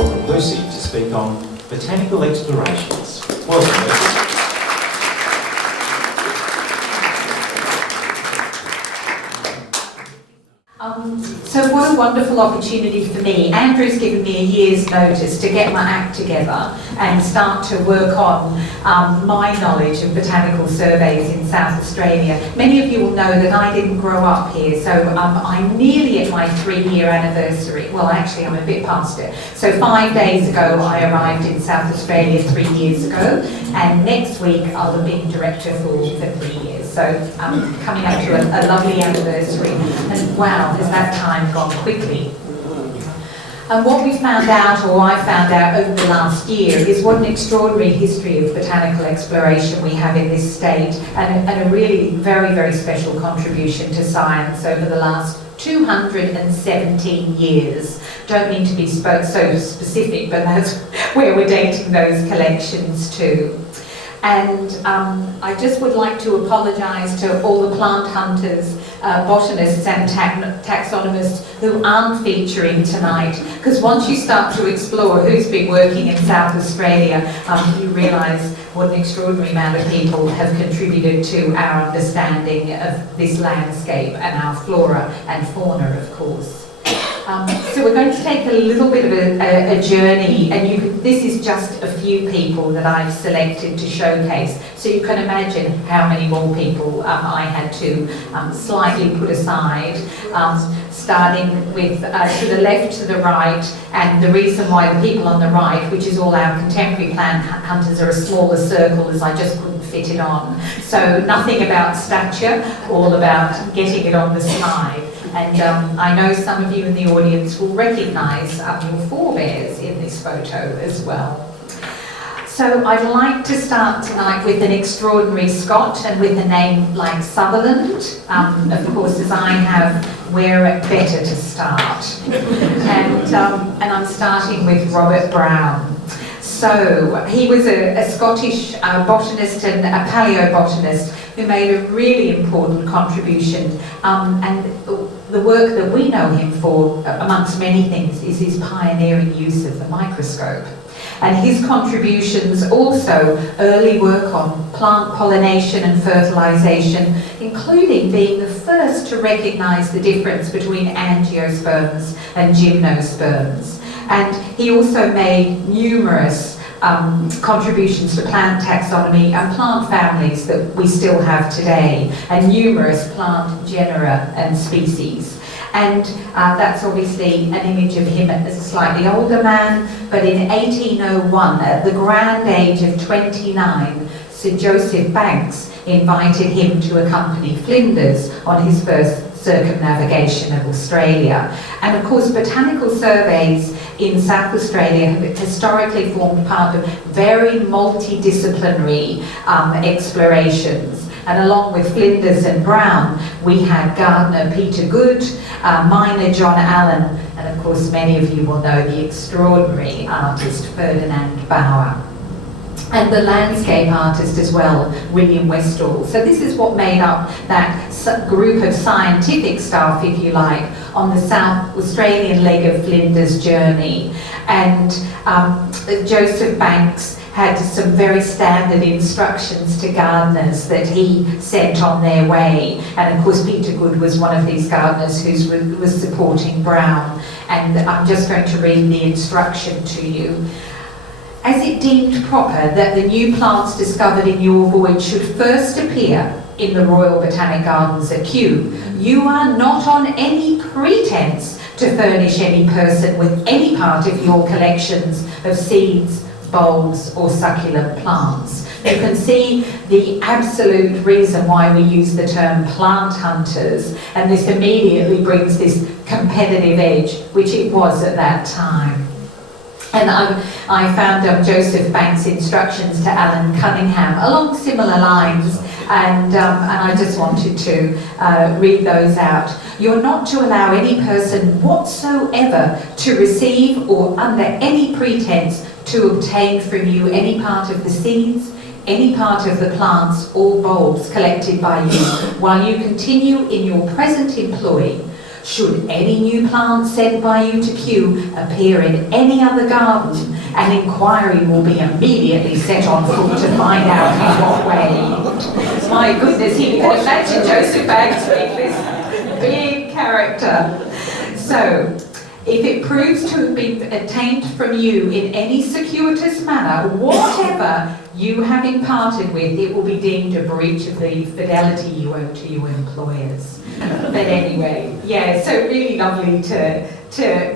welcome Lucy to speak on Botanical Explorations. Welcome, Lucy. So what a wonderful opportunity for me. Andrew's given me a year's notice to get my act together and start to work on my knowledge of botanical surveys in South Australia. Many of you will know that I didn't grow up here, so I'm nearly at my 3-year anniversary. Well, actually, I'm a bit past it. So 5 days ago, I arrived in South Australia 3 years ago, and next week I'll have been director for 3 years. So I'm coming up to a lovely anniversary, and wow, has that time gone quickly. And what we found out, or I found out over the last year, is what an extraordinary history of botanical exploration we have in this state, and a really very, very special contribution to science over the last 217 years. Don't mean to be so specific, but that's where we're dating those collections to. And I just would like to apologise to all the plant hunters, botanists and taxonomists who aren't featuring tonight, because once you start to explore who's been working in South Australia, you realise what an extraordinary amount of people have contributed to our understanding of this landscape and our flora and fauna, of course. So we're going to take a little bit of a journey, and this is just a few people that I've selected to showcase, so you can imagine how many more people I had to slightly put aside, starting with to the left to the right. And the reason why the people on the right, which is all our contemporary plant hunters, are a smaller circle is I just couldn't fit it on. So nothing about stature, all about getting it on the slide. And I know some of you in the audience will recognise your forebears in this photo as well. So I'd like to start tonight with an extraordinary Scot, and with a name like Sutherland. Of course, as I have, where better to start? And I'm starting with Robert Brown. So he was a Scottish botanist and a paleobotanist who made a really important contribution, and the work that we know him for, amongst many things, is his pioneering use of the microscope. And his contributions also early work on plant pollination and fertilisation, including being the first to recognise the difference between angiosperms and gymnosperms. And he also made numerous contributions to plant taxonomy and plant families that we still have today, and numerous plant genera and species. And that's obviously an image of him as a slightly older man, but in 1801, at the grand age of 29, Sir Joseph Banks invited him to accompany Flinders on his first circumnavigation of Australia. And of course, botanical surveys in South Australia have historically formed part of very multidisciplinary explorations. And along with Flinders and Brown, we had gardener Peter Good, miner John Allen, and of course many of you will know the extraordinary artist Ferdinand Muller. And the landscape artist as well, William Westall. So this is what made up that group of scientific staff, if you like, on the South Australian leg of Flinders' journey. And Joseph Banks had some very standard instructions to gardeners that he sent on their way. And of course Peter Good was one of these gardeners who was supporting Brown. And I'm just going to read the instruction to you. As it deemed proper that the new plants discovered in your voyage should first appear in the Royal Botanic Gardens at Kew, you are not on any pretence to furnish any person with any part of your collections of seeds, bulbs or succulent plants. You can see the absolute reason why we use the term plant hunters, and this immediately brings this competitive edge, which it was at that time. And I found Joseph Banks' instructions to Alan Cunningham along similar lines, and I just wanted to read those out. You're not to allow any person whatsoever to receive or under any pretense to obtain from you any part of the seeds, any part of the plants or bulbs collected by you while you continue in your present employ, Should any new plant sent by you to Kew appear in any other garden, an inquiry will be immediately set on foot to find out in what way. My goodness, you can imagine Joseph Banks being this big character. So, if it proves to have been obtained from you in any circuitous manner, whatever you have imparted with, it will be deemed a breach of the fidelity you owe to your employers. But anyway, yeah, so really lovely to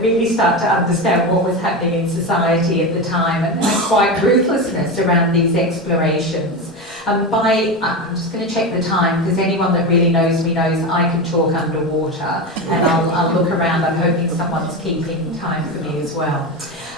really start to understand what was happening in society at the time, and quite ruthlessness around these explorations. I'm just going to check the time, because anyone that really knows me knows I can talk underwater, and I'll look around. I'm hoping someone's keeping time for me as well.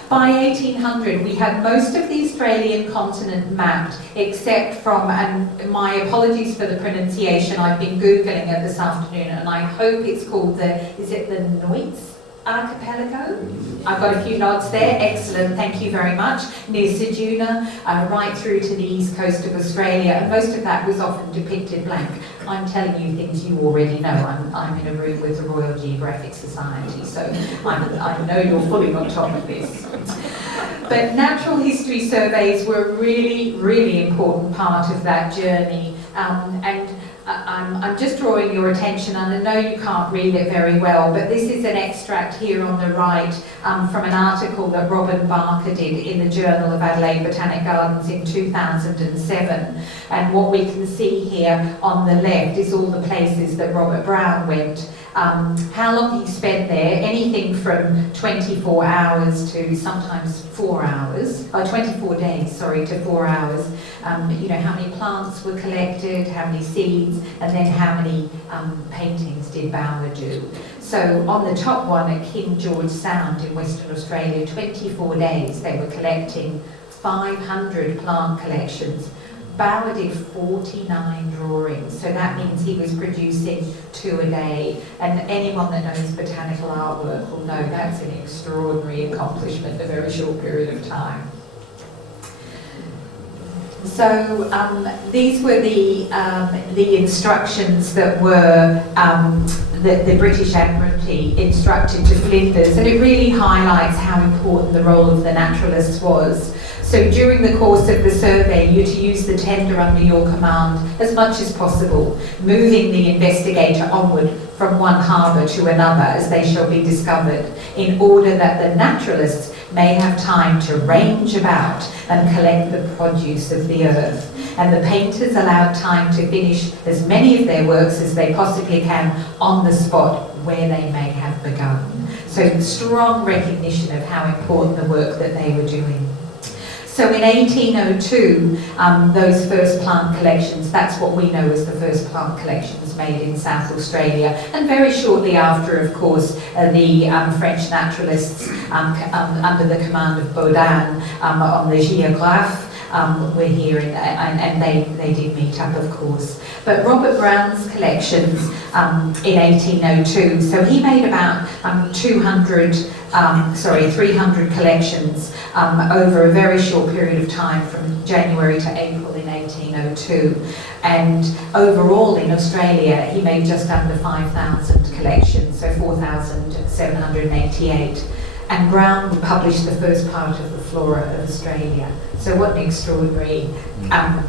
By 1800, we had most of the Australian continent mapped, except from, and my apologies for the pronunciation, I've been Googling it this afternoon, and I hope it's called is it the Noits Archipelago? I've got a few nods there, excellent, thank you very much. Near Ceduna, right through to the east coast of Australia, and most of that was often depicted blank. I'm telling you things you already know. I'm in a room with the Royal Geographic Society, so I know you're fully on top of this. But natural history surveys were a really, really important part of that journey, and I'm just drawing your attention, and I know you can't read it very well, but this is an extract here on the right from an article that Robin Barker did in the Journal of Adelaide Botanic Gardens in 2007. And what we can see here on the left is all the places that Robert Brown went. How long he spent there, anything from 24 hours to sometimes 4 hours, 24 days, sorry, to 4 hours. You know, how many plants were collected, how many seeds, and then how many paintings did Bower do. So on the top one at King George Sound in Western Australia, 24 days they were collecting 500 plant collections. Bower did 49 drawings, so that means he was producing 2 a day. And anyone that knows botanical artwork will know that's an extraordinary accomplishment in a very short period of time. So these were the instructions that were the British Admiralty instructed to Flinders, and it really highlights how important the role of the naturalists was. So during the course of the survey, you're to use the tender under your command as much as possible, moving the investigator onward from one harbour to another as they shall be discovered, in order that the naturalists may have time to range about and collect the produce of the earth, and the painters allowed time to finish as many of their works as they possibly can on the spot where they may have begun. So strong recognition of how important the work that they were doing. So in 1802, those first plant collections, that's what we know as the first plant collections made in South Australia. And very shortly after, of course, the French naturalists under the command of Baudin on the Géographe were here, and they did meet up, of course. But Robert Brown's collections in 1802, so he made about 300 collections over a very short period of time from January to April in 1802. And overall in Australia, he made just under 5,000 collections, so 4,788. And Brown published the first part of the Flora of Australia. So what an extraordinary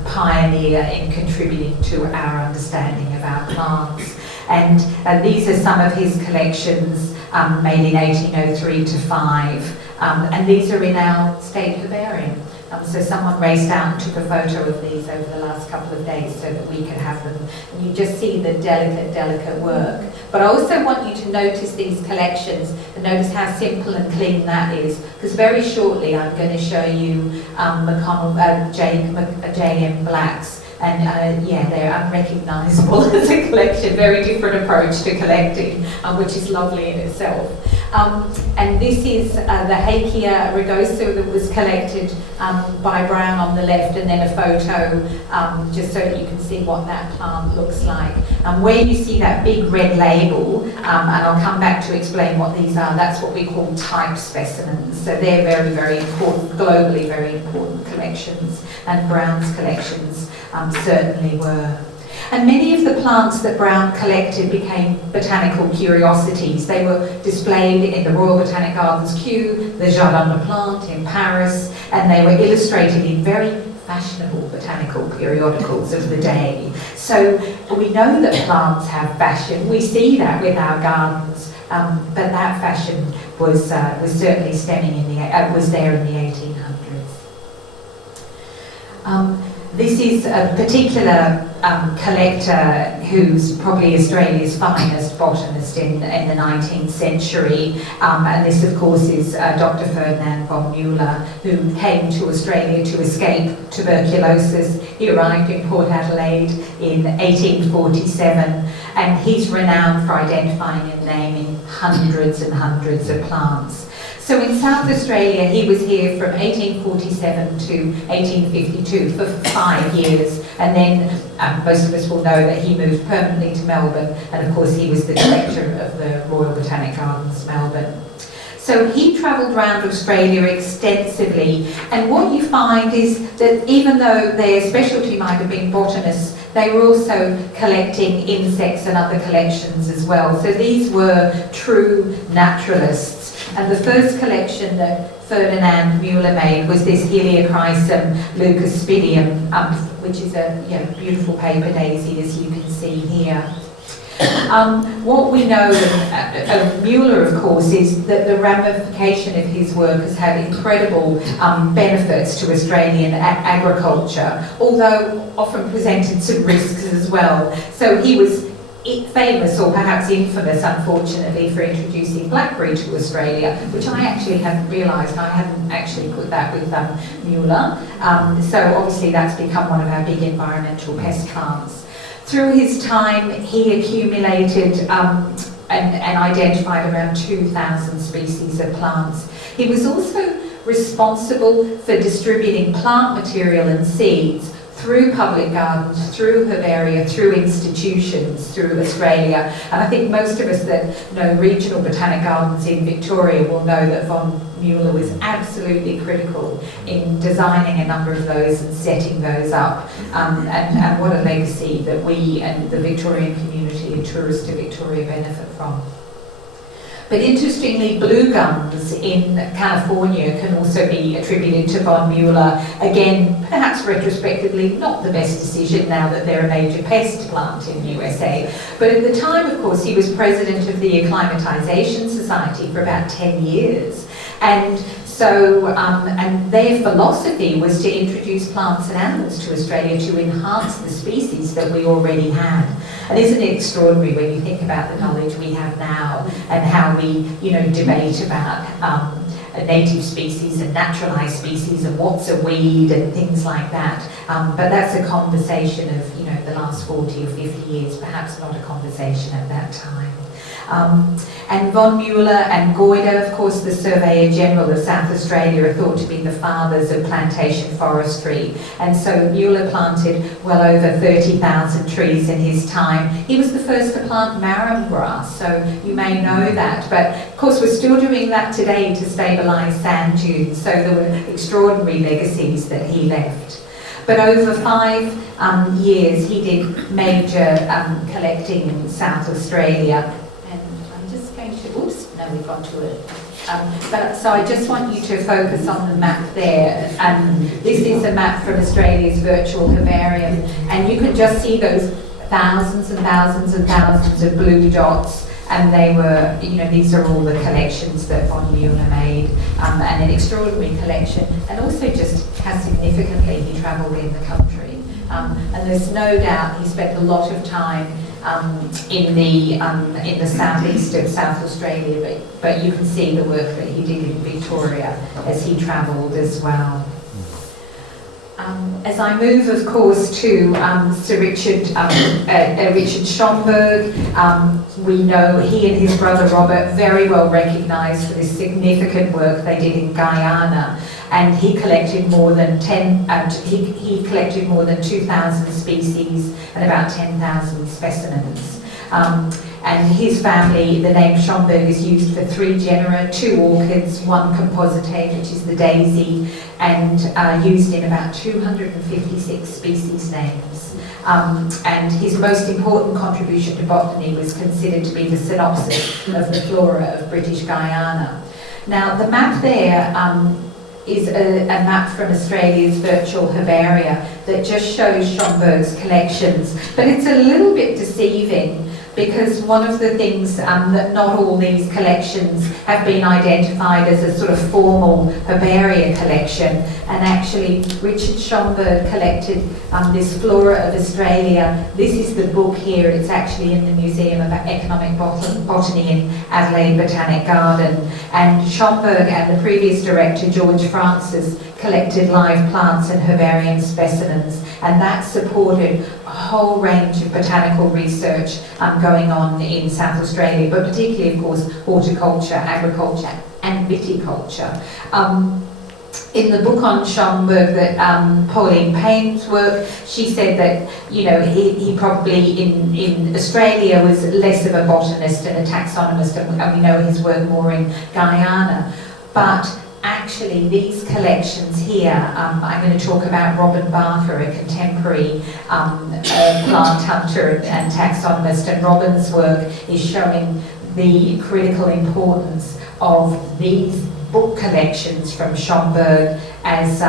pioneer in contributing to our understanding of our plants. And these are some of his collections made in 1803 to 5. And these are in our state herbarium. So someone raced out and took a photo of these over the last couple of days so that we could have them. And you just see the delicate, delicate work. But I also want you to notice these collections and notice how simple and clean that is. Because very shortly I'm going to show you McConnell, J.M. Black's. And yeah, they're unrecognisable as a collection, very different approach to collecting, which is lovely in itself. And this is the Hakea rugosa that was collected by Brown on the left, and then a photo just so that you can see what that plant looks like. Where you see that big red label, and I'll come back to explain what these are, that's what we call type specimens. So they're very, very important, globally very important collections, and Brown's collections certainly were. And many of the plants that Brown collected became botanical curiosities. They were displayed in the Royal Botanic Gardens Kew, the Jardin des Plantes in Paris, and they were illustrated in very fashionable botanical periodicals of the day. So we know that plants have fashion. We see that with our gardens, but that fashion was certainly was there in the 1800s. This is a particular collector who's probably Australia's finest botanist in the 19th century, and this of course is Dr. Ferdinand Muller, who came to Australia to escape tuberculosis. He arrived in Port Adelaide in 1847, and he's renowned for identifying and naming hundreds and hundreds of plants. So in South Australia, he was here from 1847 to 1852 for 5 years, and then most of us will know that he moved permanently to Melbourne, and of course he was the director of the Royal Botanic Gardens, Melbourne. So he travelled around Australia extensively, and what you find is that even though their specialty might have been botanists, they were also collecting insects and other collections as well. So these were true naturalists. And the first collection that Ferdinand Muller made was this Heliochrysum leucospidium, which is a beautiful paper daisy, as you can see here. What we know of Muller, of course, is that the ramification of his work has had incredible benefits to Australian agriculture, although often presented some risks as well. So he was famous, or perhaps infamous, unfortunately, for introducing blackberry to Australia, which I actually hadn't realised. I hadn't actually put that with Muller. So obviously that's become one of our big environmental pest plants. Through his time, he accumulated and identified around 2,000 species of plants. He was also responsible for distributing plant material and seeds through public gardens, through herbaria, through institutions, through Australia. And I think most of us that know regional botanic gardens in Victoria will know that Muller was absolutely critical in designing a number of those and setting those up. And what a legacy that we and the Victorian community and tourists to Victoria benefit from. But interestingly, blue gums in California can also be attributed to von Muller. Again, perhaps retrospectively, not the best decision now that they're a major pest plant in the USA. But at the time, of course, he was president of the Acclimatization Society for about 10 years. And so, and their philosophy was to introduce plants and animals to Australia to enhance the species that we already had. And isn't it extraordinary when you think about the knowledge we have now and how we, debate about native species and naturalised species and what's a weed and things like that. But that's a conversation of, the last 40 or 50 years, perhaps not a conversation at that time. And von Muller and Goyder, of course, the Surveyor General of South Australia, are thought to be the fathers of plantation forestry. And so Muller planted well over 30,000 trees in his time. He was the first to plant marram grass, so you may know that. But of course, we're still doing that today to stabilise sand dunes. So there were extraordinary legacies that he left. But over 5 years, he did major collecting in South Australia. We've got to it. So I just want you to focus on the map there. This is a map from Australia's virtual herbarium, and you can just see those thousands and thousands and thousands of blue dots, and they were, these are all the collections that von Muller made, and an extraordinary collection, and also just how significantly he travelled in the country. And there's no doubt he spent a lot of time in the southeast of South Australia, but you can see the work that he did in Victoria as he travelled as well. As I move, of course, to Sir Richard Schoenberg, we know he and his brother Robert very well recognised for this significant work they did in Guyana, and he collected more than 2,000 species and about 10,000 specimens. And his family, the name Schoenberg is used for 3 genera, 2 orchids, 1 compositae, which is the daisy, and used in about 256 species names. and his most important contribution to botany was considered to be the synopsis of the flora of British Guyana. Now, the map there is a map from Australia's virtual herbaria that just shows Schoenberg's collections, but it's a little bit deceiving because one of the things that not all these collections have been identified as a sort of formal herbaria collection, and actually Richard Schoenberg collected this Flora of Australia. This is the book here, it's actually in the Museum of Economic Botany in Adelaide Botanic Garden, and Schoenberg and the previous director George Francis collected live plants and herbarium specimens, and that supported a whole range of botanical research going on in South Australia, but particularly, of course, horticulture, agriculture and viticulture. In the book on Schoenberg that Pauline Payne's work, she said that, you know, he probably in Australia was less of a botanist and a taxonomist, and we know his work more in Guyana. But actually, these collections here, I'm going to talk about Robin Barker, a contemporary plant hunter and taxonomist, and Robin's work is showing the critical importance of these book collections from Schoenberg as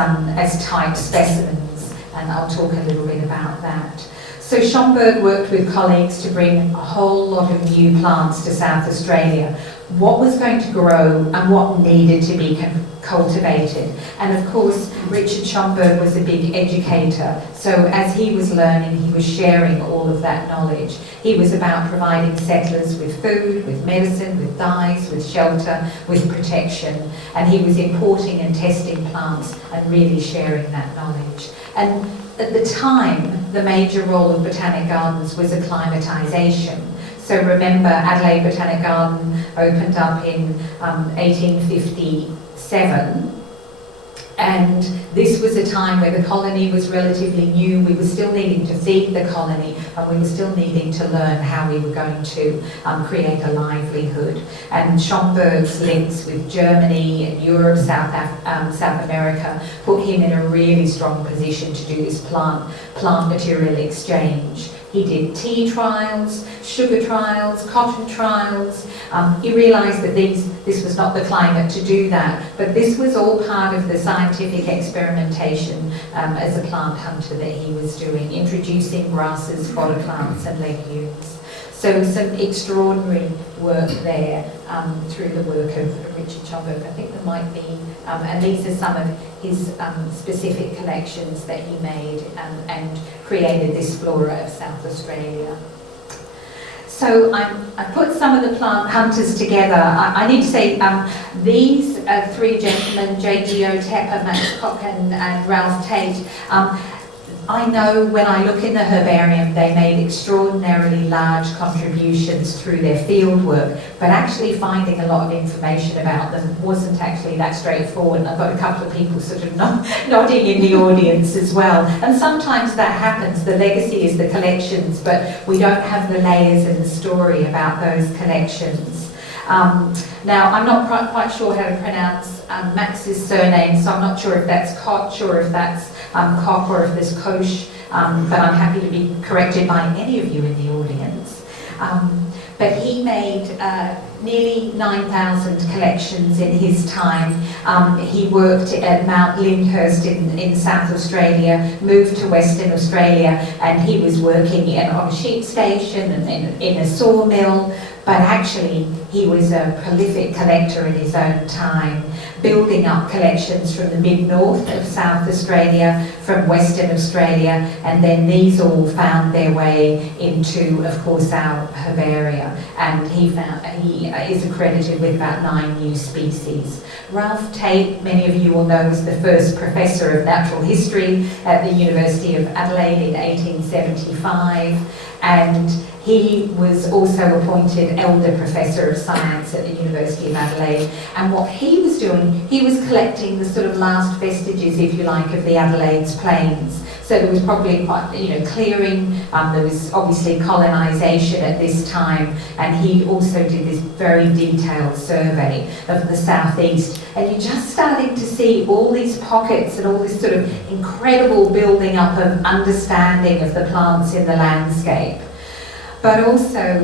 type specimens, and I'll talk a little bit about that. So Schoenberg worked with colleagues to bring a whole lot of new plants to South Australia. What was going to grow and what needed to be cultivated. And of course, Richard Schoenberg was a big educator, so as he was learning, he was sharing all of that knowledge. He was about providing settlers with food, with medicine, with dyes, with shelter, with protection, and he was importing and testing plants and really sharing that knowledge. And at the time, the major role of botanic gardens was acclimatisation. So remember, Adelaide Botanic Garden opened up in 1857, and this was a time where the colony was relatively new. We were still needing to feed the colony, and we were still needing to learn how we were going to create a livelihood. And Schoenberg's links with Germany and Europe, South America, put him in a really strong position to do this plant material exchange. He did tea trials, sugar trials, cotton trials. He realised that this was not the climate to do that, but this was all part of the scientific experimentation as a plant hunter that he was doing, introducing grasses, fodder plants and legumes. So some extraordinary work there through the work of Richard Schoenberg. I think there might be, and these are some of his specific collections that he made and created this flora of South Australia. So I put some of the plant hunters together. I need to say these three gentlemen, J.G. Otepper, Max Cock and Ralph Tate, I know when I look in the herbarium they made extraordinarily large contributions through their field work, but actually finding a lot of information about them wasn't actually that straightforward. And I've got a couple of people sort of nodding in the audience as well. And sometimes that happens, the legacy is the collections, but we don't have the layers and the story about those collections. Now, I'm not quite sure how to pronounce Max's surname, so I'm not sure if that's Koch or if that's Koch or if there's Koch, but I'm happy to be corrected by any of you in the audience. But he made nearly 9,000 collections in his time. He worked at Mount Lyndhurst in South Australia, moved to Western Australia, and he was working on a sheep station and in a sawmill. But actually, he was a prolific collector in his own time, building up collections from the mid-north of South Australia, from Western Australia, and then these all found their way into, of course, our herbaria. And he is accredited with about 9 new species. Ralph Tate, many of you will know, was the first professor of natural history at the University of Adelaide in 1875, and he was also appointed Elder Professor of Science at the University of Adelaide, and what he was doing, he was collecting the sort of last vestiges, if you like, of the Adelaide's plains. So there was probably quite, clearing, there was obviously colonisation at this time, and he also did this very detailed survey of the southeast. And you're just starting to see all these pockets and all this sort of incredible building up of understanding of the plants in the landscape. But also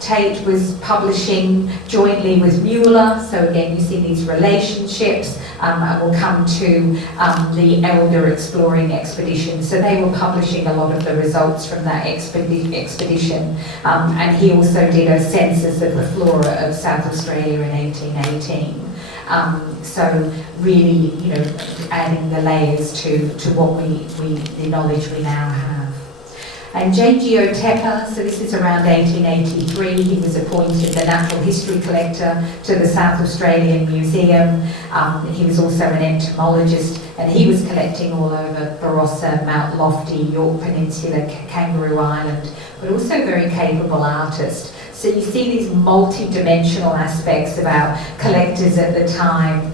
Tate was publishing jointly with Muller, so again you see these relationships. We'll come to the Elder Exploring Expedition, so they were publishing a lot of the results from that expedition, and he also did a census of the flora of South Australia in 1818. So really, adding the layers to what the knowledge we now have. And J.G. Otepa, so this is around 1883, he was appointed the Natural History Collector to the South Australian Museum. He was also an entomologist, and he was collecting all over Barossa, Mount Lofty, York Peninsula, Kangaroo Island, but also very capable artist. So you see these multi-dimensional aspects of our collectors at the time,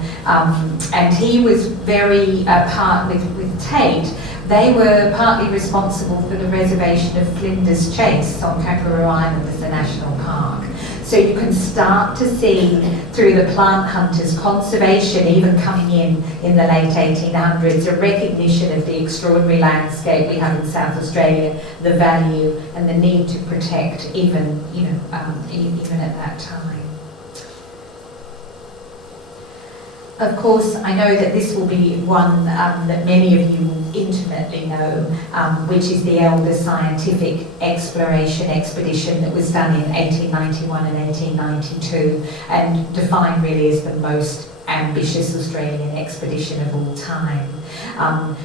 and he was very part with Tate. They were partly responsible for the reservation of Flinders Chase on Kangaroo Island as a national park. So you can start to see through the plant hunters conservation even coming in the late 1800s, a recognition of the extraordinary landscape we have in South Australia, the value and the need to protect even at that time. Of course, I know that this will be one that many of you will intimately know, which is the Elder Scientific Exploration Expedition that was done in 1891 and 1892, and defined really as the most ambitious Australian expedition of all time,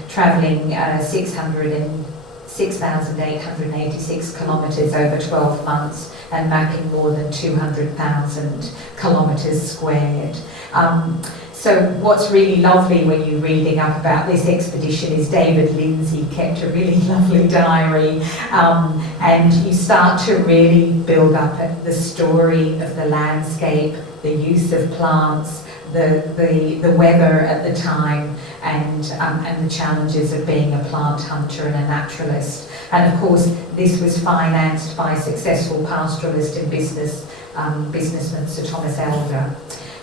travelling 6,886 kilometres over 12 months and mapping more than 200,000 kilometres squared. So what's really lovely when you're reading up about this expedition is David Lindsay kept a really lovely diary, and you start to really build up the story of the landscape, the use of plants, the weather at the time, and the challenges of being a plant hunter and a naturalist. And of course, this was financed by successful pastoralist and businessman Sir Thomas Elder.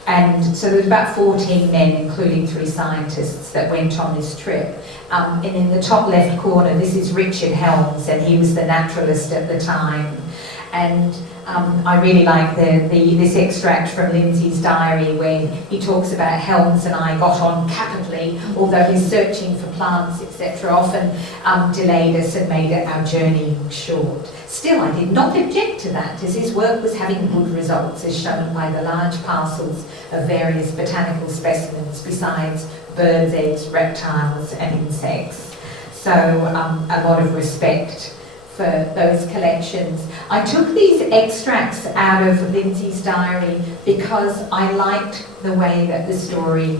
And so there was about 14 men, including 3 scientists, that went on this trip. And in the top left corner, this is Richard Helms, and he was the naturalist at the time. And I really like this extract from Lindsay's diary where he talks about Helms and I got on capitally, although his searching for plants, etc., often delayed us and made our journey short. Still, I did not object to that, as his work was having good results, as shown by the large parcels of various botanical specimens, besides birds, eggs, reptiles and insects. So a lot of respect for those collections. I took these extracts out of Lindsay's diary because I liked the way that the story,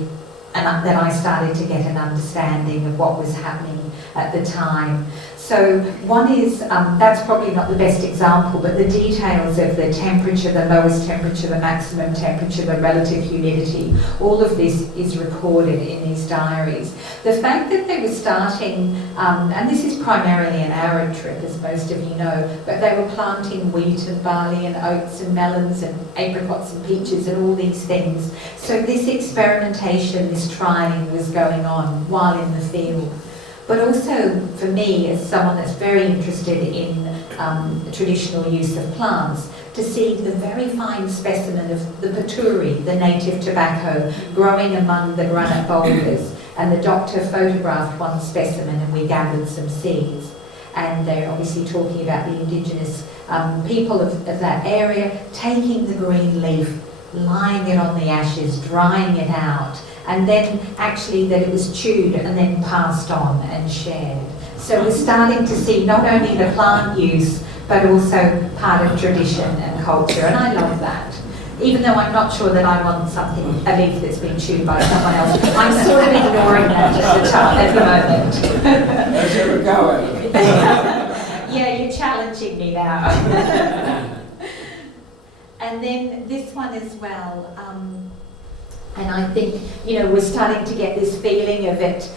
and that I started to get an understanding of what was happening at the time. So one is, that's probably not the best example, but the details of the temperature, the lowest temperature, the maximum temperature, the relative humidity, all of this is recorded in these diaries. The fact that they were starting, and this is primarily an arid trip, as most of you know, but they were planting wheat and barley and oats and melons and apricots and peaches and all these things. So this experimentation, this trialing was going on while in the field. But also, for me, as someone that's very interested in traditional use of plants, to see the very fine specimen of the paturi, the native tobacco, growing among the granite boulders. And the doctor photographed one specimen and we gathered some seeds. And they're obviously talking about the indigenous people of that area, taking the green leaf, lying it on the ashes, drying it out, and then actually that it was chewed and then passed on and shared. So we're starting to see not only the plant use, but also part of tradition and culture, and I love that. Even though I'm not sure that I want something, a leaf that's been chewed by someone else, I'm sort of ignoring that at the moment. How's it going? Yeah, you challenge challenging me now. And then this one as well. And I think, you know, we're starting to get this feeling of it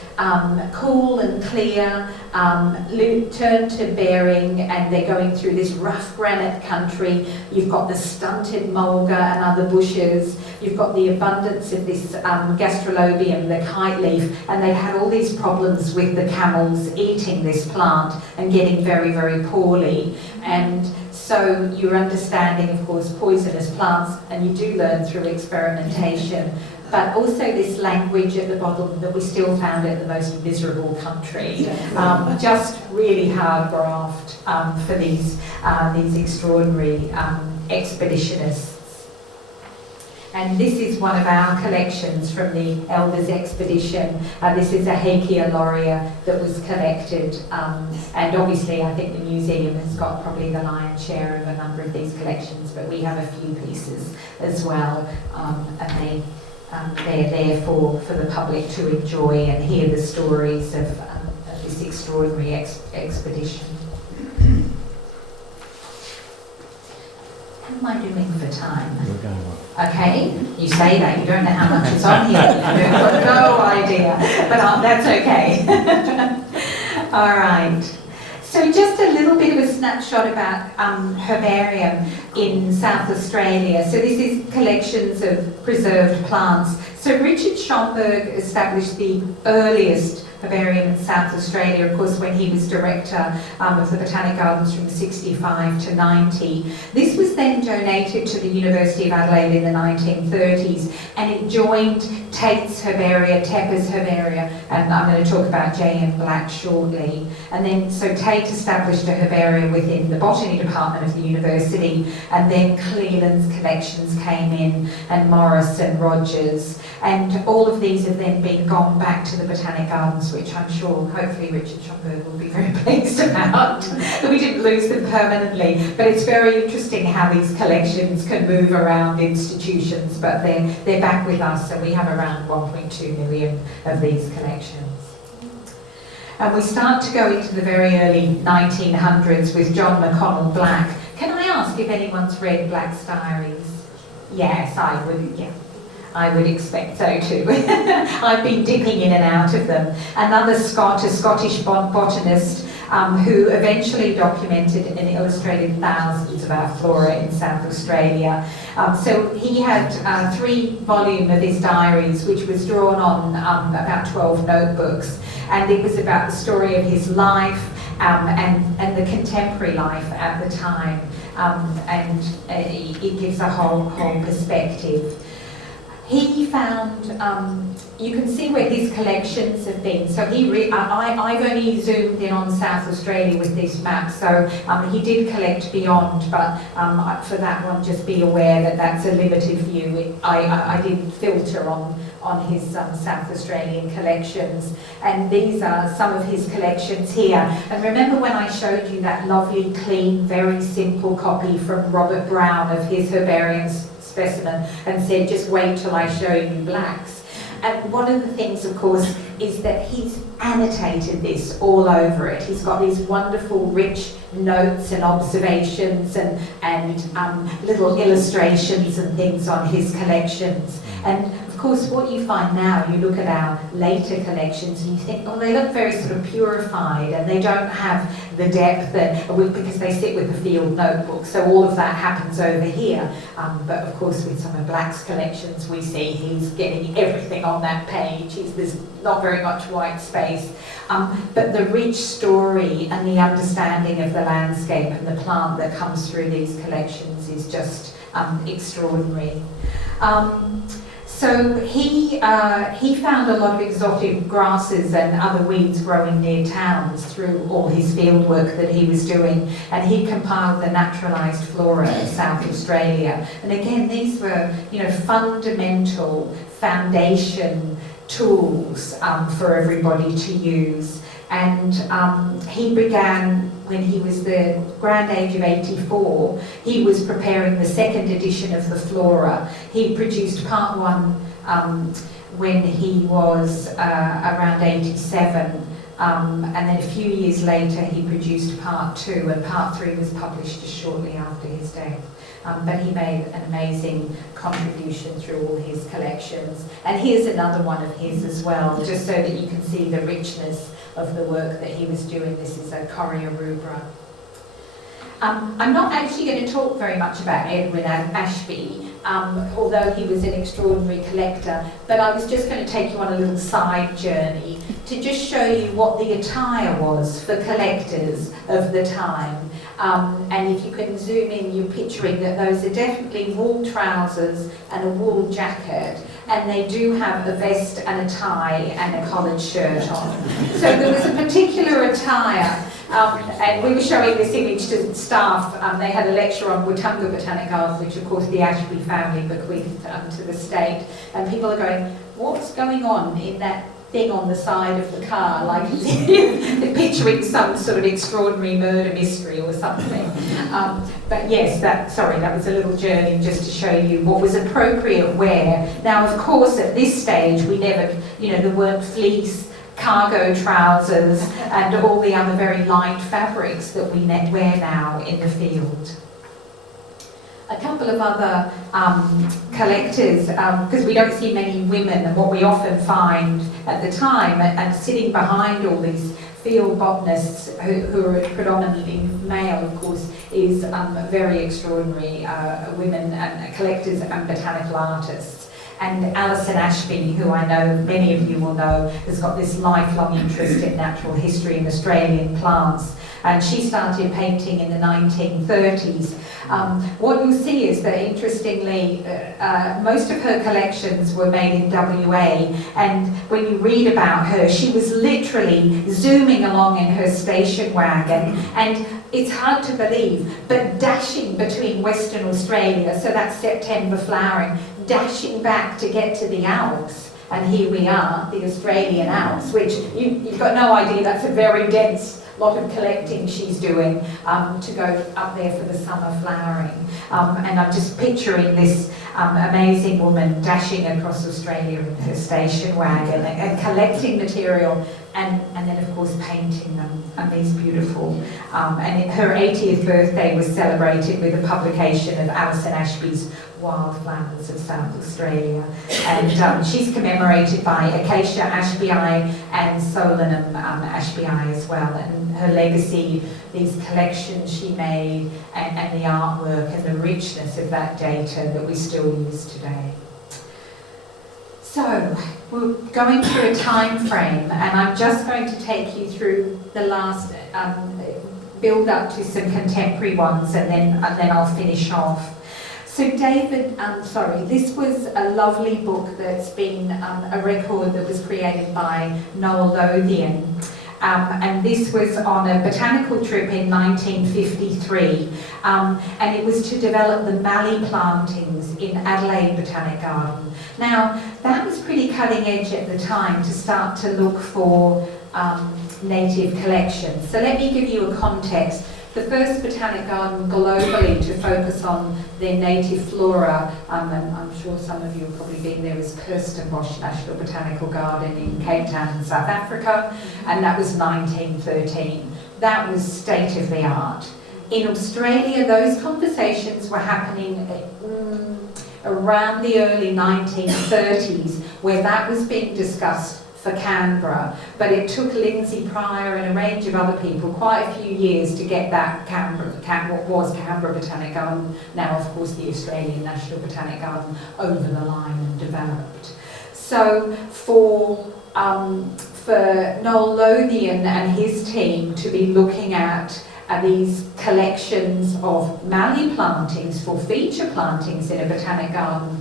cool and clear, turn to bearing, and they're going through this rough granite country. You've got the stunted mulga and other bushes. You've got the abundance of this gastrolobium, the kite leaf, and they had all these problems with the camels eating this plant and getting very, very poorly. And so you're understanding, of course, poisonous plants, and you do learn through experimentation, but also this language at the bottom that we still found in the most miserable country. Just really hard graft for these extraordinary expeditionists. And this is one of our collections from the Ellmers Expedition. This is a Hakea laurea that was collected, and obviously I think the museum has got probably the lion's share of a number of these collections, but we have a few pieces as well, and they're there for the public to enjoy and hear the stories of this extraordinary expedition. How am I doing for time? We're going well. Okay, you say that, you don't know how much is on here. You've got no idea, but that's okay. All right. So just a little bit of a snapshot about herbarium in South Australia. So this is collections of preserved plants. So Richard Schoenberg established the earliest herbarium in South Australia, of course, when he was director of the Botanic Gardens from 65 to 90. This was then donated to the University of Adelaide in the 1930s, and it joined Tate's Herbaria, Tepper's Herbaria, and I'm going to talk about J.M. Black shortly. And then, so Tate established a herbarium within the botany department of the university, and then Cleland's collections came in, and Morris and Rogers, and all of these have then been gone back to the Botanic Gardens, which I'm sure, hopefully, Richard Schoenberg will be very pleased about, that we didn't lose them permanently. But it's very interesting how these collections can move around institutions, but they're back with us, and we have around 1.2 million of these collections. And we start to go into the very early 1900s with John McConnell Black. Can I ask if anyone's read Black's diaries? Yes, I would, yeah. I would expect so too. I've been dipping in and out of them. Another Scot, a Scottish botanist, who eventually documented and illustrated thousands of our flora in South Australia. So he had 3-volume of his diaries, which was drawn on about 12 notebooks, and it was about the story of his life and the contemporary life at the time, and it gives a whole perspective. He found, you can see where his collections have been. So I've only zoomed in on South Australia with this map, so he did collect beyond, but for that one, just be aware that that's a limited view. I didn't filter on his South Australian collections, and these are some of his collections here. And remember when I showed you that lovely, clean, very simple copy from Robert Brown of his herbarium specimen and said, just wait till I show you Black's. And one of the things, of course, is that he's annotated this all over it. He's got these wonderful, rich notes and observations and little illustrations and things on his collections. And of course, what you find now, you look at our later collections and you think, oh, they look very sort of purified, and they don't have the depth because they sit with the field notebook. So all of that happens over here. But of course, with some of Black's collections, we see he's getting everything on that page. There's not very much white space. But the rich story and the understanding of the landscape and the plant that comes through these collections is just extraordinary. So he found a lot of exotic grasses and other weeds growing near towns through all his field work that he was doing, and he compiled the naturalised flora of South Australia. And again, these were, you know, fundamental foundation tools for everybody to use. And he began, when he was the grand age of 84, he was preparing the second edition of the Flora. He produced part 1 when he was around 87, and then a few years later he produced part 2, and part 3 was published just shortly after his death. But he made an amazing contribution through all his collections. And here's another one of his as well, just so that you can see the richness of the work that he was doing. This is a Coria rubra. I'm not actually going to talk very much about Edwin Ashby, although he was an extraordinary collector, but I was just going to take you on a little side journey to just show you what the attire was for collectors of the time. And if you can zoom in, you're picturing that those are definitely wool trousers and a wool jacket, and they do have a vest and a tie and a collared shirt on. So there was a particular attire. And we were showing this image to staff. They had a lecture on Wottunga Botanic Garden, which of course the Ashby family bequeathed to the state. And people are going, what's going on in that thing on the side of the car? Like they're picturing some sort of extraordinary murder mystery or something. But yes, that was a little journey just to show you what was appropriate wear. Now, of course, at this stage, we never, there weren't fleece, cargo trousers and all the other very light fabrics that we wear now in the field. A couple of other collectors, because we don't see many women, and what we often find at the time, and sitting behind all these field botanists who are predominantly male, of course, is very extraordinary women and collectors and botanical artists. And Allison Ashley, who I know many of you will know, has got this lifelong interest in natural history and Australian plants. And she started painting in the 1930s. What you'll see is that, interestingly, most of her collections were made in WA, and when you read about her, she was literally zooming along in her station wagon, and it's hard to believe, but dashing between Western Australia, so that's September flowering, dashing back to get to the Alps. And here we are, the Australian Alps, which you've got no idea, that's a very dense lot of collecting she's doing to go up there for the summer flowering. And I'm just picturing this amazing woman dashing across Australia in her station wagon and collecting material and then of course painting them, and these beautiful. And her 80th birthday was celebrated with the publication of Allison Ashby's Wildflowers of South Australia, and she's commemorated by Acacia Ashbyi and Solanum Ashbyi as well, and her legacy, these collections she made, and the artwork and the richness of that data that we still use today. So we're going through a time frame, and I'm just going to take you through the last build up to some contemporary ones, and then I'll finish off. So this was a lovely book that's been a record that was created by Noel Lothian. And this was on a botanical trip in 1953, and it was to develop the mallee plantings in Adelaide Botanic Garden. Now, that was pretty cutting edge at the time to start to look for native collections. So let me give you a context. The first botanic garden globally to focus on their native flora, and I'm sure some of you have probably been there, is Kirstenbosch National Botanical Garden in Cape Town in South Africa, and that was 1913. That was state of the art. In Australia, those conversations were happening around the early 1930s, where that was being discussed for Canberra, but it took Lindsay Pryor and a range of other people quite a few years to get that what was Canberra Botanic Garden, now of course the Australian National Botanic Garden, over the line and developed. So for Noel Lothian and his team to be looking at these collections of mallee plantings for feature plantings in a botanic garden,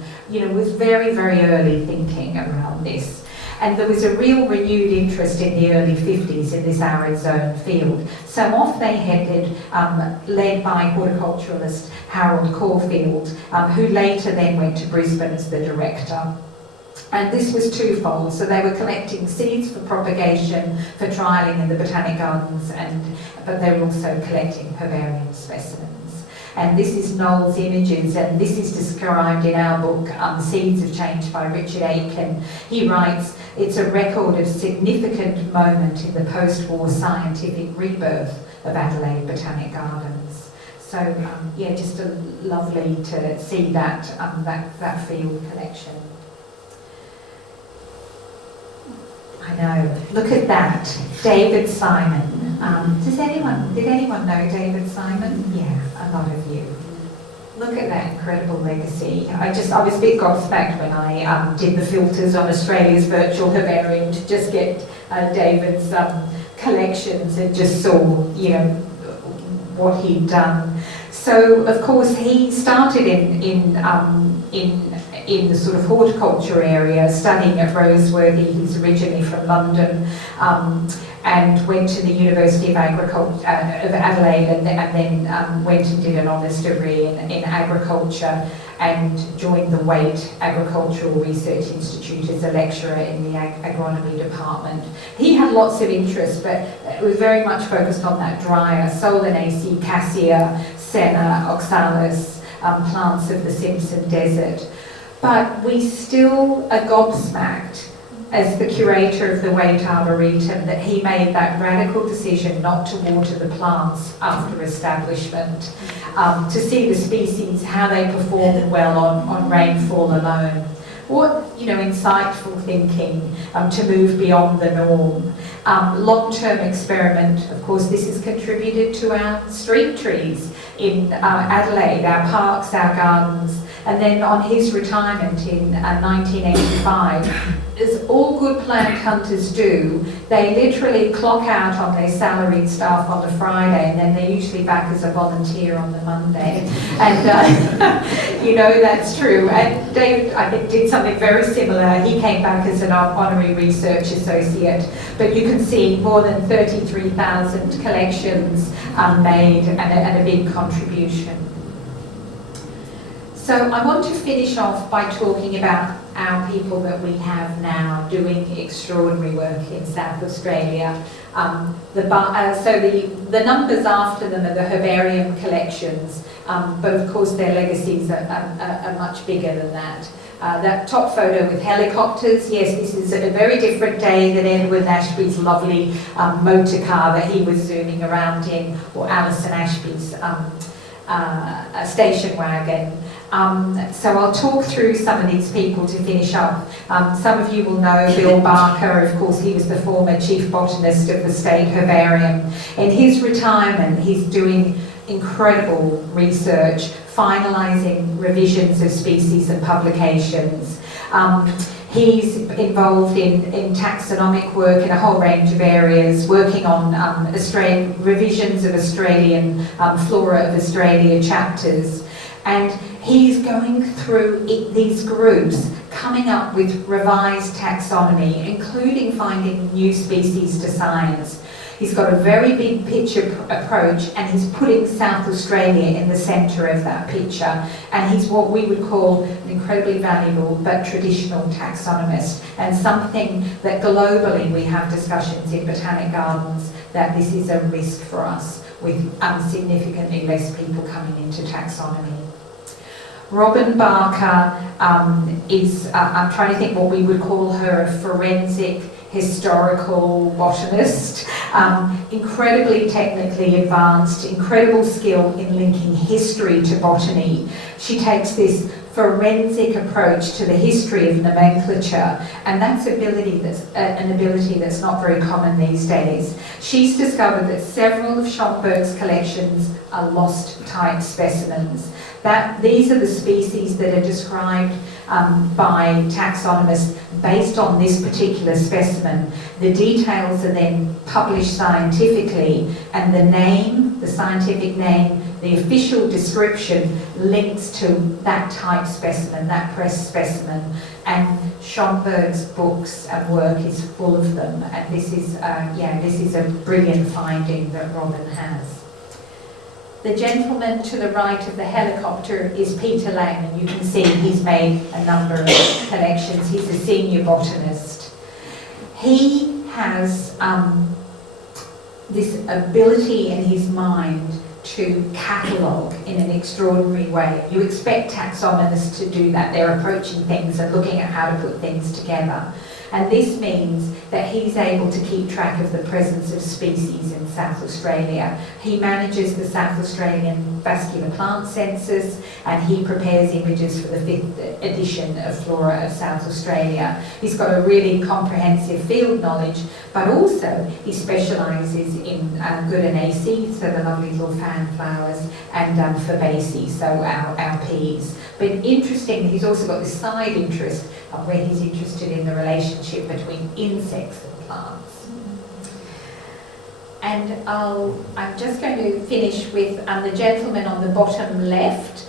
was very, very early thinking around this. And there was a real renewed interest in the early 50s in this arid zone field. So off they headed, led by horticulturalist Harold Caulfield, who later then went to Brisbane as the director. And this was twofold. So they were collecting seeds for propagation, for trialling in the botanic gardens, but they were also collecting herbarium specimens. and this is Noel's images, and this is described in our book, Seeds of Change by Richard Aiken. He writes, it's a record of significant moment in the post-war scientific rebirth of Adelaide Botanic Gardens. So yeah, just lovely to see that, that field collection. I know. Look at that, David Simon. Did anyone know David Simon? Yeah, a lot of you. Look at that incredible legacy. I was a bit gobsmacked when I did the filters on Australia's virtual herbarium to just get David's collections and just saw, you know, what he'd done. So of course he started in the sort of horticulture area, studying at Roseworthy. He's originally from London, and went to the University of Adelaide, and then went and did an honours degree in agriculture, and joined the Waite Agricultural Research Institute as a lecturer in the agronomy department. He had lots of interest, but it was very much focused on that drier Solanaceae, Cassia, Senna, Oxalis, plants of the Simpson Desert. But we still are gobsmacked as the curator of the Waite Arboretum that he made that radical decision not to water the plants after establishment, to see the species, how they performed well on rainfall alone. What, you know, insightful thinking to move beyond the norm. Long-term experiment, of course, this has contributed to our street trees in Adelaide, our parks, our gardens. And then on his retirement in 1985, as all good plant hunters do, they literally clock out on their salaried staff on the Friday, and then they're usually back as a volunteer on the Monday. And you know, that's true. And Dave, I think, did something very similar. He came back as an honorary research associate. But you can see more than 33,000 collections made, and a big contribution. So I want to finish off by talking about our people that we have now doing extraordinary work in South Australia. So the numbers after them are the herbarium collections, but of course their legacies are much bigger than that. That top photo with helicopters, yes, this is a very different day than Edward Ashby's lovely motor car that he was zooming around in, or Allison Ashley's station wagon. So I'll talk through some of these people to finish up. Some of you will know Bill Barker. Of course, he was the former chief botanist of the State Herbarium. In his retirement, he's doing incredible research, finalising revisions of species and publications. He's involved in taxonomic work in a whole range of areas, working on revisions of Australian Flora of Australia chapters. And he's going through these groups, coming up with revised taxonomy, including finding new species to science. He's got a very big picture approach, and he's putting South Australia in the centre of that picture. And he's what we would call an incredibly valuable but traditional taxonomist, and something that globally we have discussions in botanic gardens that this is a risk for us, with significantly less people coming into taxonomy. Robin Barker is, I'm trying to think what we would call her, a forensic historical botanist, incredibly technically advanced, incredible skill in linking history to botany. She takes this forensic approach to the history of nomenclature, and that's an ability that's not very common these days. She's discovered that several of Schoenberg's collections are lost type specimens. These are the species that are described by taxonomists based on this particular specimen. The details are then published scientifically, and the name, the scientific name, the official description links to that type specimen, that press specimen, and Schoenberg's books and work is full of them. And this is a brilliant finding that Robin has. The gentleman to the right of the helicopter is Peter Lang, and you can see he's made a number of collections. He's a senior botanist. He has this ability in his mind to catalogue in an extraordinary way. You expect taxonomists to do that. They're approaching things and looking at how to put things together. And this means that he's able to keep track of the presence of species in South Australia. He manages the South Australian vascular plant census, and he prepares images for the 5th edition of Flora of South Australia. He's got a really comprehensive field knowledge, but also he specialises in Goodanaceae, so the lovely little fan flowers, and Fabaceae, so our peas. But interesting, he's also got this side interest of where he's interested in the relationship between insects and plants. And I'm just going to finish with the gentleman on the bottom left,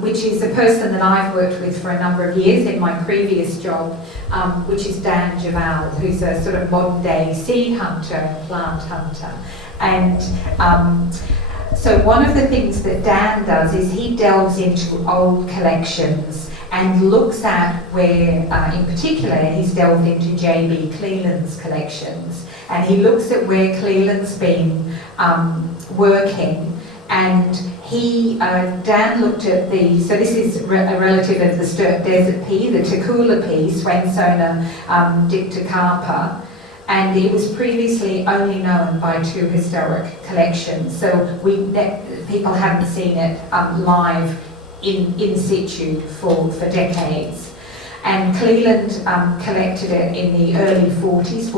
which is a person that I've worked with for a number of years in my previous job, which is Dan Javal, who's a sort of modern day seed hunter and plant hunter. And so one of the things that Dan does is he delves into old collections and looks at where, in particular, he's delved into J.B. Cleland's collections, and he looks at where Cleland's been working, and Dan looked at so this is a relative of the Sturt Desert pea, the Tacoola pea, Swainsona dictacarpa, and it was previously only known by 2 historic collections, so people hadn't seen it live in situ for decades. And Cleland collected it in the early 40s,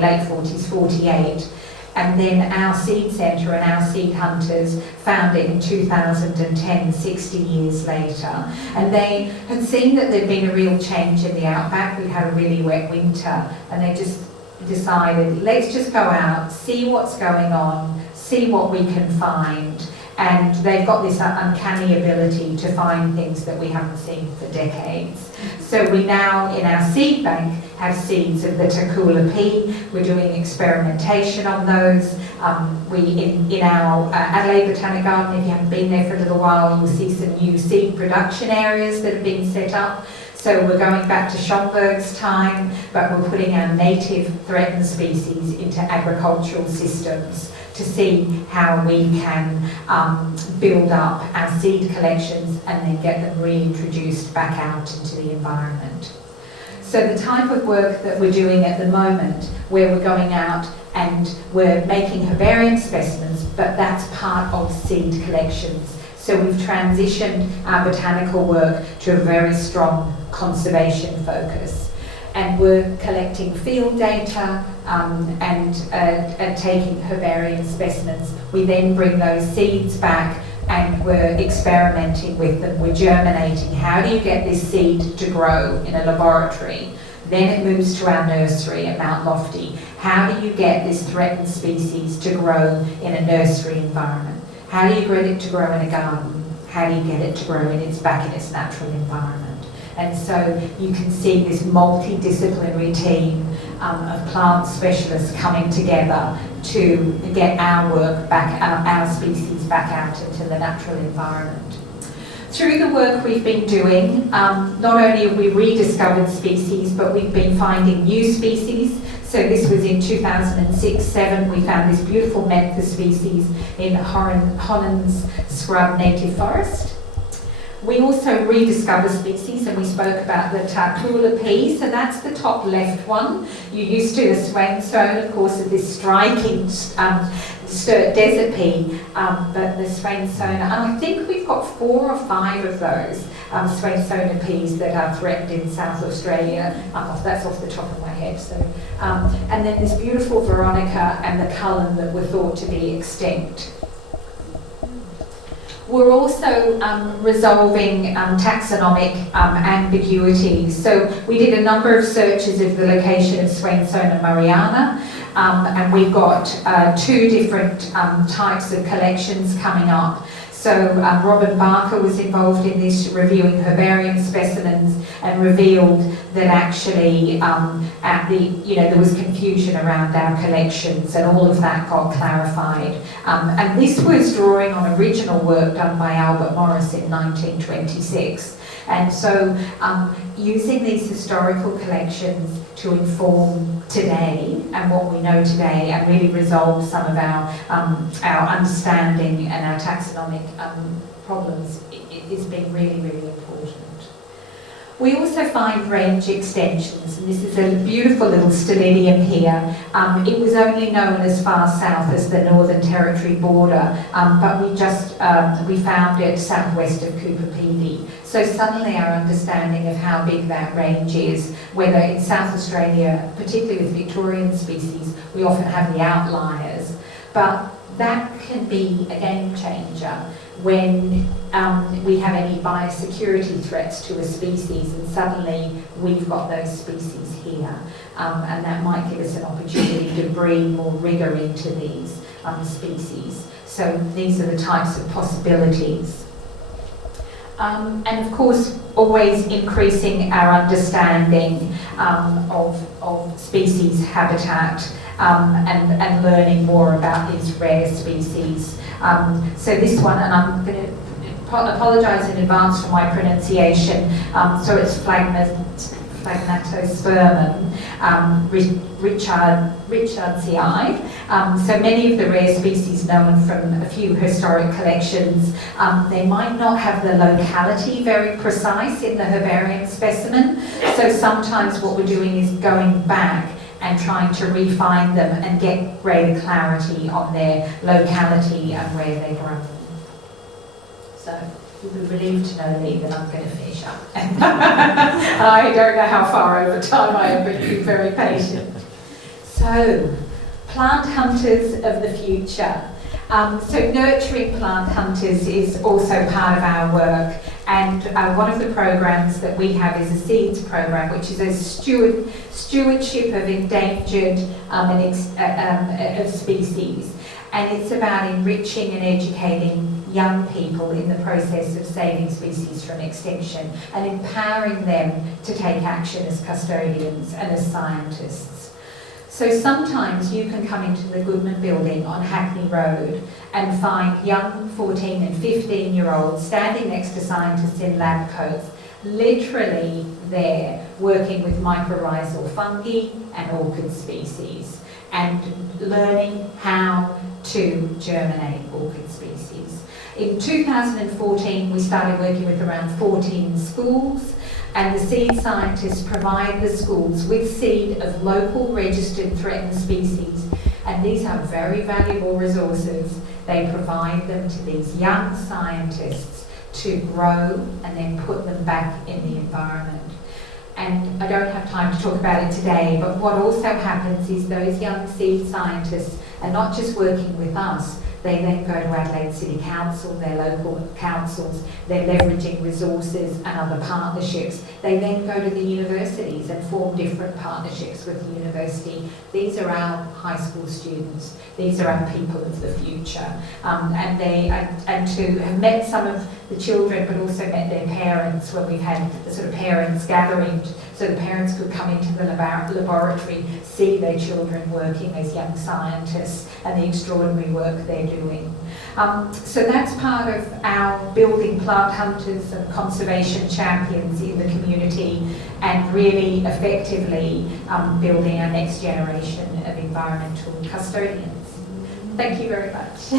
late 40s, 48. And then our seed centre and our seed hunters found it in 2010, 60 years later. And they had seen that there'd been a real change in the outback. We'd had a really wet winter, and they just decided, let's just go out, see what's going on, see what we can find. And they've got this uncanny ability to find things that we haven't seen for decades. So we now, in our seed bank, have seeds of the Tacoola pea. We're doing experimentation on those. In our Adelaide Botanic Garden, if you haven't been there for a little while, you'll see some new seed production areas that have been set up. So we're going back to Schoenberg's time, but we're putting our native threatened species into agricultural systems to see how we can build up our seed collections and then get them reintroduced back out into the environment. So the type of work that we're doing at the moment, where we're going out and we're making herbarium specimens, but that's part of seed collections. So we've transitioned our botanical work to a very strong conservation focus. And we're collecting field data and taking herbarium specimens. We then bring those seeds back and we're experimenting with them. We're germinating. How do you get this seed to grow in a laboratory? Then it moves to our nursery at Mount Lofty. How do you get this threatened species to grow in a nursery environment? How do you get it to grow in a garden? How do you get it to grow back in its natural environment? And so you can see this multidisciplinary team of plant specialists coming together to get our work back, our species back out into the natural environment. Through the work we've been doing, not only have we rediscovered species, but we've been finding new species. So this was in 2006-07, we found this beautiful mentha species in Honan's scrub native forest. We also rediscover species, and we spoke about the Tacoola pea, so that's the top left one. You're used to the Swainsona, of course, of this striking Sturt Desert pea, but the Swainsona, and I think we've got 4 or 5 of those Swainsona peas that are threatened in South Australia. That's off the top of my head. So, and then this beautiful Veronica and the Cullen that were thought to be extinct. We're also resolving taxonomic ambiguity. So we did a number of searches of the location of Swainsona murrayana, and we've got 2 different types of collections coming up. So Robin Barker was involved in this, reviewing herbarium specimens, and revealed that actually there was confusion around our collections, and all of that got clarified. And this was drawing on original work done by Albert Morris in 1926. And so using these historical collections to inform today and what we know today, and really resolve some of our understanding and our taxonomic problems is being really, really important. We also find range extensions, and this is a beautiful little Stolonium here. It was only known as far south as the Northern Territory border, but we found it southwest of Cooper Pedy. So suddenly our understanding of how big that range is, whether in South Australia, particularly with Victorian species, we often have the outliers, but that can be a game changer when we have any biosecurity threats to a species, and suddenly we've got those species here, and that might give us an opportunity to breed more rigour into these species. So these are the types of possibilities. And of course, always increasing our understanding of species habitat and learning more about these rare species. So this one, and I'm going to apologise in advance for my pronunciation, so it's Phlegmatospermum richardsii. So many of the rare species known from a few historic collections, they might not have the locality very precise in the herbarium specimen, so sometimes what we're doing is going back and trying to refine them and get greater clarity on their locality and where they grow. So you'll be relieved to know, Lee, that I'm going to finish up. I don't know how far over time I am, but you're very patient. So, plant hunters of the future. So nurturing plant hunters is also part of our work, and one of the programs that we have is a seeds program, which is a stewardship of endangered of species, and it's about enriching and educating young people in the process of saving species from extinction and empowering them to take action as custodians and as scientists. So sometimes you can come into the Goodman building on Hackney Road and find young 14 and 15-year-olds standing next to scientists in lab coats, literally there working with mycorrhizal fungi and orchid species and learning how to germinate orchid species. In 2014, we started working with around 14 schools, and the seed scientists provide the schools with seed of local registered threatened species, and these are very valuable resources. They provide them to these young scientists to grow and then put them back in the environment. And I don't have time to talk about it today, but what also happens is those young seed scientists are not just working with us, they then go to Adelaide City Council, their local councils, they're leveraging resources and other partnerships. They then go to the universities and form different partnerships with the university. These are our high school students, these are our people of the future. And to have met some of the children, but also met their parents when we've had the sort of parents gathering, so the parents could come into the laboratory, see their children working as young scientists and the extraordinary work they're doing. So that's part of our building plant hunters and conservation champions in the community and really effectively building our next generation of environmental custodians. Thank you very much.